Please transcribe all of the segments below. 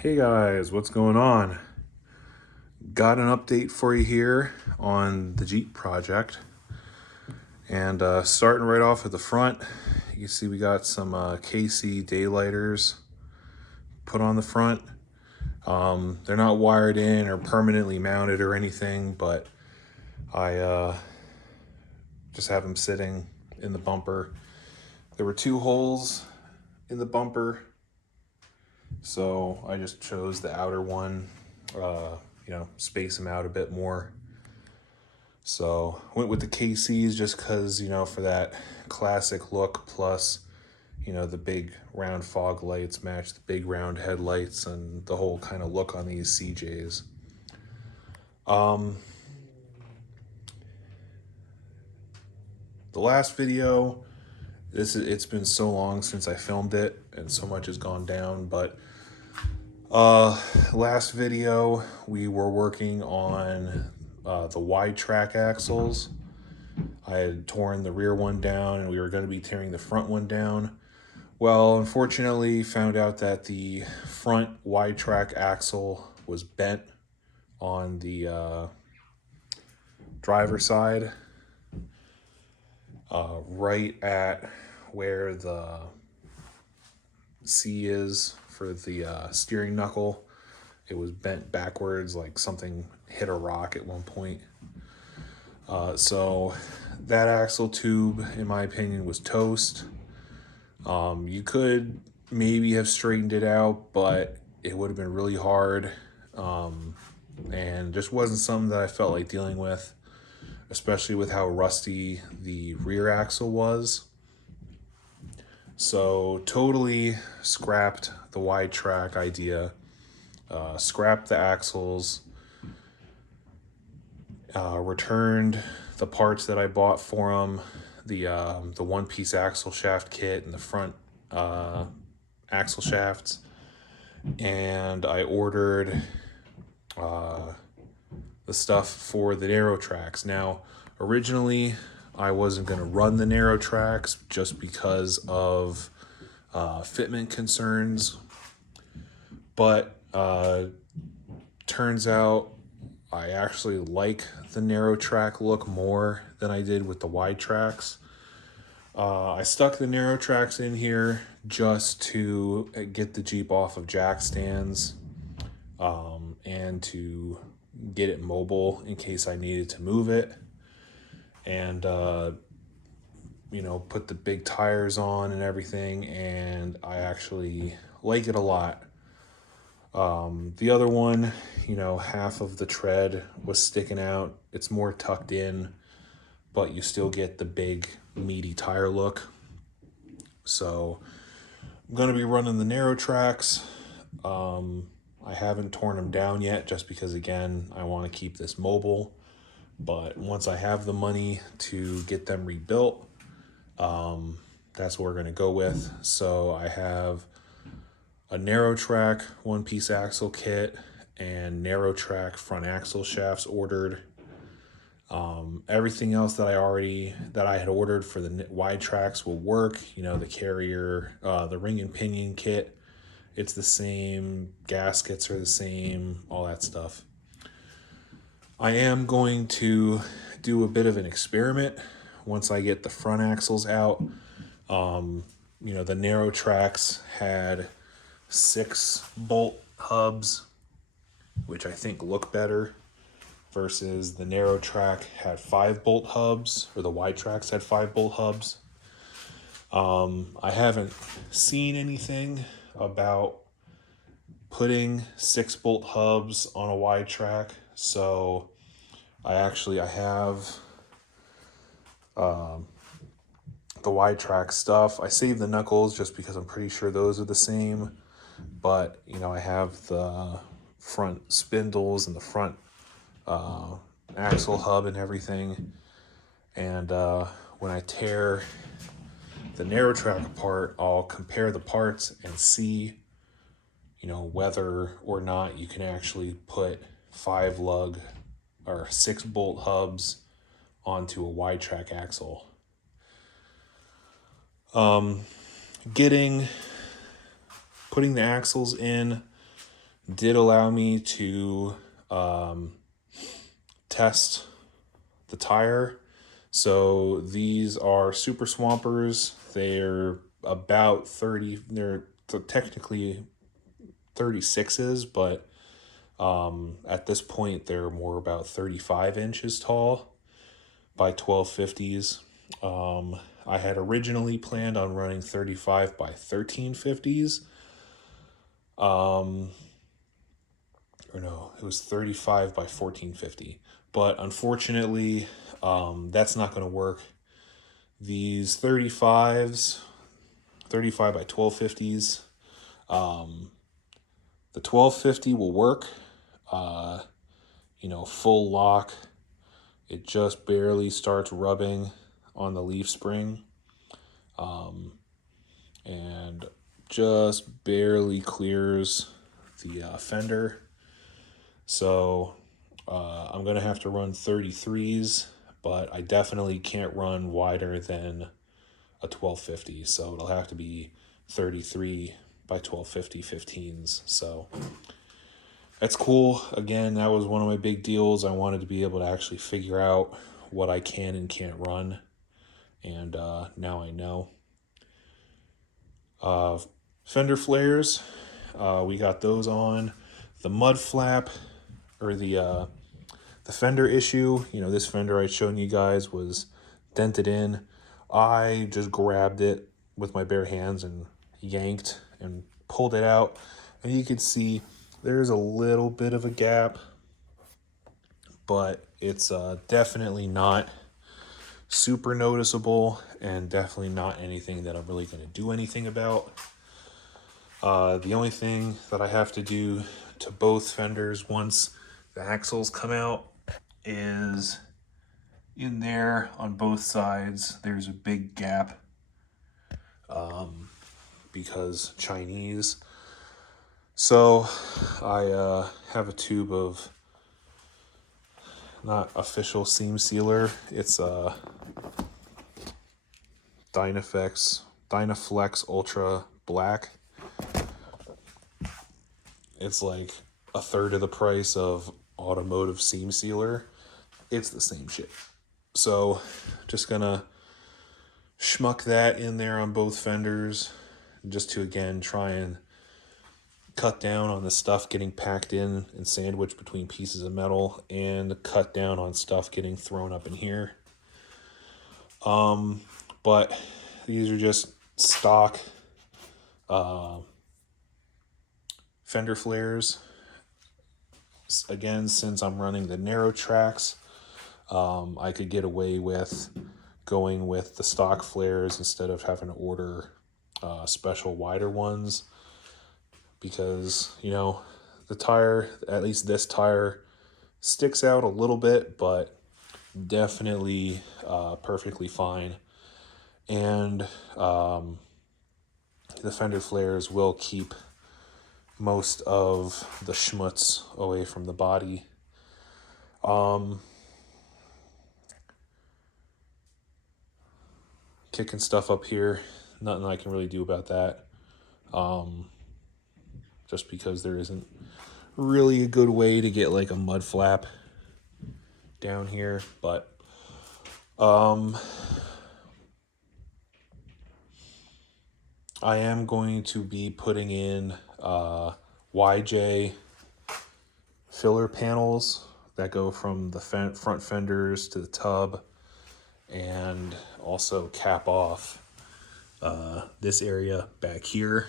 Hey guys, what's going on? Got an update for you here on the Jeep project. And starting right off at the front, you can see we got some KC daylighters put on the front. They're not wired in or permanently mounted or anything, but I just have them sitting in the bumper. There were two holes in the bumper, so I just chose the outer one, space them out a bit more. So went with the KCs just because, for that classic look, plus, the big round fog lights match the big round headlights and the whole kind of look on these CJs. The last video, it's been so long since I filmed it and so much has gone down, but last video we were working on the wide track axles. I had torn the rear one down and we were going to be tearing the front one down. Well, unfortunately, found out that the front wide track axle was bent on the driver's side, right at where the C is for the steering knuckle. It was bent backwards, like something hit a rock at one point. So that axle tube, in my opinion, was toast. You could maybe have straightened it out, but it would have been really hard, and just wasn't something that I felt like dealing with, especially with how rusty the rear axle was. So totally scrapped the wide track idea, scrapped the axles, returned the parts that I bought for them, the one-piece axle shaft kit and the front axle shafts, and I ordered the stuff for the narrow tracks. Now, originally, I wasn't going to run the narrow tracks just because of fitment concerns, but turns out I actually like the narrow track look more than I did with the wide tracks. I stuck the narrow tracks in here just to get the Jeep off of jack stands, and to get it mobile in case I needed to move it, and put the big tires on and everything, and I actually like it a lot. The other one, half of the tread was sticking out. It's more tucked in, but you still get the big meaty tire look. So I'm going to be running the narrow tracks. I haven't torn them down yet just because, again, I want to keep this mobile. But once I have the money to get them rebuilt, that's what we're going to go with. So I have a narrow track one-piece axle kit and narrow track front axle shafts ordered. Everything else that I had ordered for the wide tracks will work. The carrier, the ring and pinion kit, it's the same. Gaskets are the same, all that stuff. I am going to do a bit of an experiment once I get the front axles out. The narrow tracks had 6-bolt hubs, which I think look better, versus the narrow track had 5-bolt hubs, or the wide tracks had 5-bolt hubs. I haven't seen anything about putting 6-bolt hubs on a wide track, so I have the wide track stuff. I saved the knuckles just because I'm pretty sure those are the same, but I have the front spindles and the front axle hub and everything, and when I tear the narrow track apart, I'll compare the parts and see whether or not you can actually put 5-lug or 6-bolt hubs onto a wide track axle. Putting the axles in did allow me to test the tire. So these are Super Swampers. They're about 30, they're technically 36s, but at this point they're more about 35 inches tall by 1250s. I had originally planned on running 35 by 1350s. Or no, it was 35 by 1450. But unfortunately, that's not going to work. These 35s, 35 by 1250s, the 1250 will work. Full lock. It just barely starts rubbing on the leaf spring. And just barely clears the fender. So I'm going to have to run 33s, but I definitely can't run wider than a 1250. So it'll have to be 33 by 1250 15s. So that's cool. Again, that was one of my big deals. I wanted to be able to actually figure out what I can and can't run. And now I know. Fender flares, we got those on. The mud flap, or the fender issue, this fender I'd shown you guys was dented in. I just grabbed it with my bare hands and yanked and pulled it out. And you can see there's a little bit of a gap, but it's definitely not super noticeable and definitely not anything that I'm really going to do anything about. The only thing that I have to do to both fenders once the axles come out is in there on both sides. There's a big gap because Chinese. So I have a tube of not official seam sealer. It's a Dynaflex Ultra Black. It's like a third of the price of automotive seam sealer. It's the same shit. So just gonna schmuck that in there on both fenders just to again try and cut down on the stuff getting packed in and sandwiched between pieces of metal, and cut down on stuff getting thrown up in here. But these are just stock fender flares. Again, since I'm running the narrow tracks, I could get away with going with the stock flares instead of having to order special wider ones, because the tire, at least this tire, sticks out a little bit, but definitely perfectly fine. And the fender flares will keep most of the schmutz away from the body. Kicking stuff up here, nothing I can really do about that. Just because there isn't really a good way to get like a mud flap down here, but I am going to be putting in YJ filler panels that go from the front fenders to the tub, and also cap off this area back here.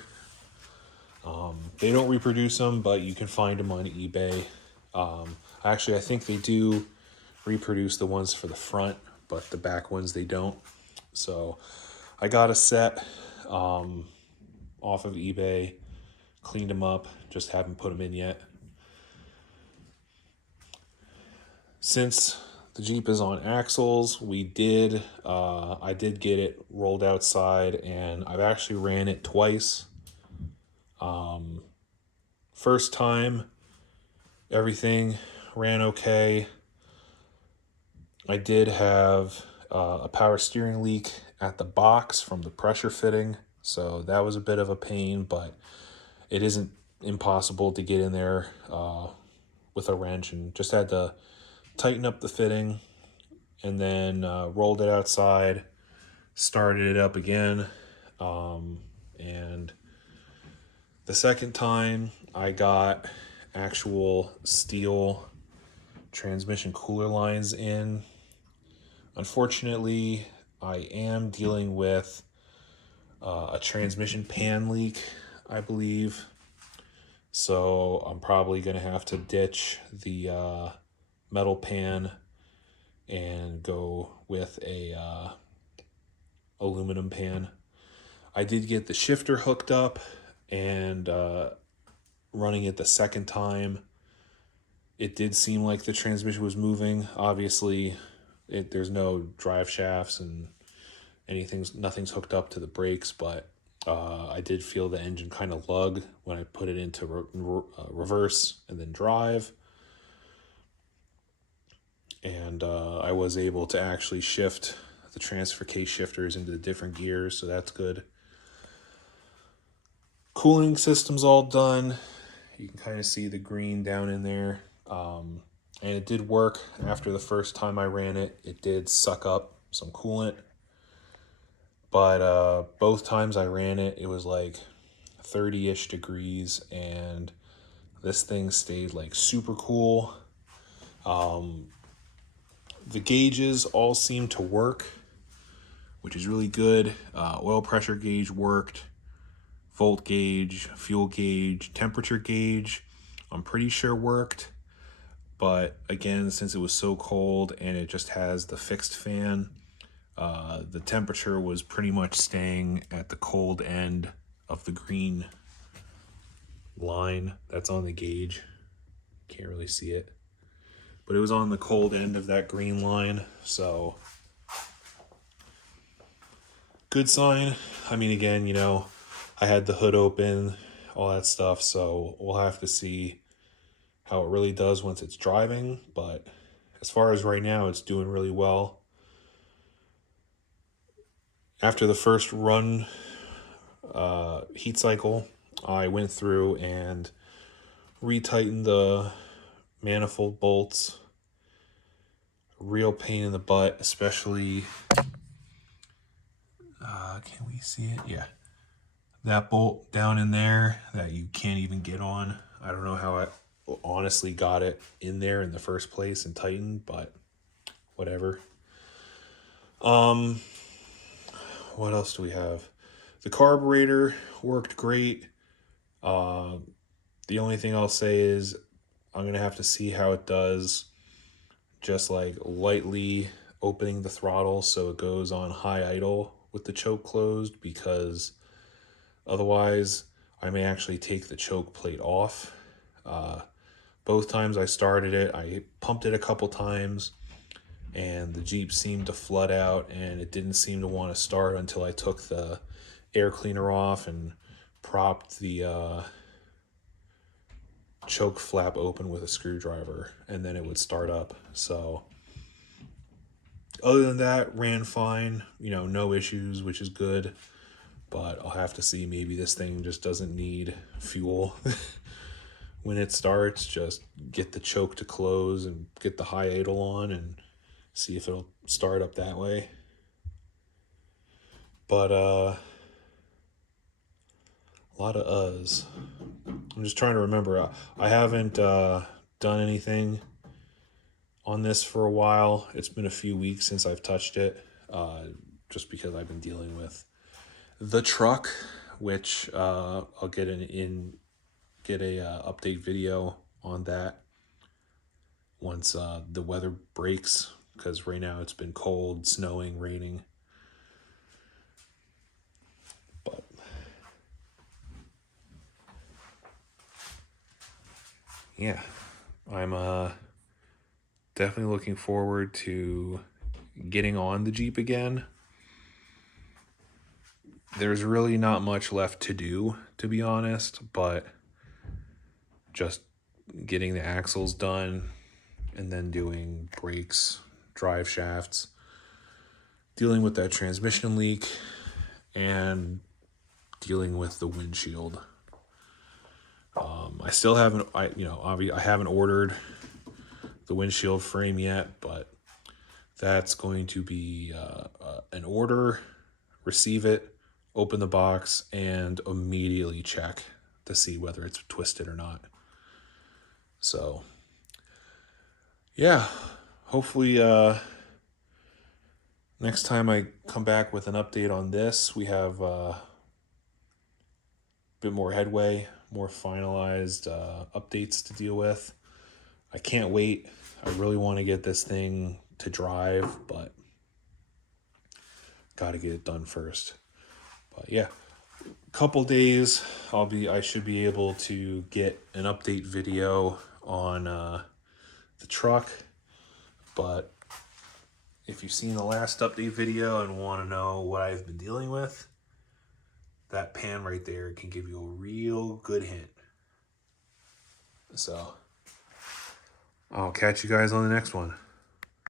They don't reproduce them, but you can find them on eBay. Actually, I think they do reproduce the ones for the front, but the back ones they don't. So I got a set off of eBay, cleaned them up, just haven't put them in yet. Since the Jeep is on axles, I did get it rolled outside, and I've actually ran it twice. First time, everything ran okay. I did have a power steering leak at the box from the pressure fitting, so that was a bit of a pain, but it isn't impossible to get in there with a wrench, and just had to tighten up the fitting, and then rolled it outside, started it up again, and the second time I got actual steel transmission cooler lines in. Unfortunately, I am dealing with a transmission pan leak, I believe. So I'm probably going to have to ditch the metal pan and go with a aluminum pan. I did get the shifter hooked up, and running it the second time, it did seem like the transmission was moving. Obviously, there's no drive shafts and nothing's hooked up to the brakes, but I did feel the engine kind of lug when I put it into reverse and then drive. And I was able to actually shift the transfer case shifters into the different gears, so that's good. Cooling system's all done. You can kind of see the green down in there. And it did work. After the first time I ran it, it did suck up some coolant. But both times I ran it, it was like 30-ish degrees, and this thing stayed like super cool. The gauges all seem to work, which is really good. Oil pressure gauge worked, volt gauge, fuel gauge, temperature gauge, I'm pretty sure worked. But again, since it was so cold and it just has the fixed fan, the temperature was pretty much staying at the cold end of the green line that's on the gauge. Can't really see it, but it was on the cold end of that green line, so good sign. I mean, again, you know, I had the hood open, all that stuff, so we'll have to see how it really does once it's driving. But as far as right now, it's doing really well. After the first run heat cycle, I went through and retightened the manifold bolts. Real pain in the butt, especially can we see it? Yeah, that bolt down in there that you can't even get on. I don't know how I honestly got it in there in the first place and tightened, but whatever. What else do we have? The carburetor worked great. The only thing I'll say is I'm gonna have to see how it does, just like lightly opening the throttle so it goes on high idle with the choke closed, because otherwise I may actually take the choke plate off. Both times I started it, I pumped it a couple times, and the Jeep seemed to flood out, and it didn't seem to want to start until I took the air cleaner off and propped the choke flap open with a screwdriver, and then it would start up. So other than that, ran fine, you know, no issues, which is good. But I'll have to see, maybe this thing just doesn't need fuel when it starts. Just get the choke to close and get the high idle on and see if it'll start up that way. But a lot of uhs. I'm just trying to remember. I haven't done anything on this for a while. It's been a few weeks since I've touched it, just because I've been dealing with the truck, which I'll get a update video on that once the weather breaks, because right now it's been cold, snowing, raining. But yeah, I'm definitely looking forward to getting on the Jeep again. There's really not much left to do, to be honest, but just getting the axles done and then doing brakes, drive shafts, dealing with that transmission leak, and dealing with the windshield. I still haven't, I haven't ordered the windshield frame yet, but that's going to be an order, receive it, open the box, and immediately check to see whether it's twisted or not. So, yeah, hopefully next time I come back with an update on this, we have a bit more headway, more finalized updates to deal with. I can't wait. I really want to get this thing to drive, but got to get it done first. But yeah, couple days I should be able to get an update video on the truck. But if you've seen the last update video and want to know what I've been dealing with, that pan right there can give you a real good hint. So I'll catch you guys on the next one.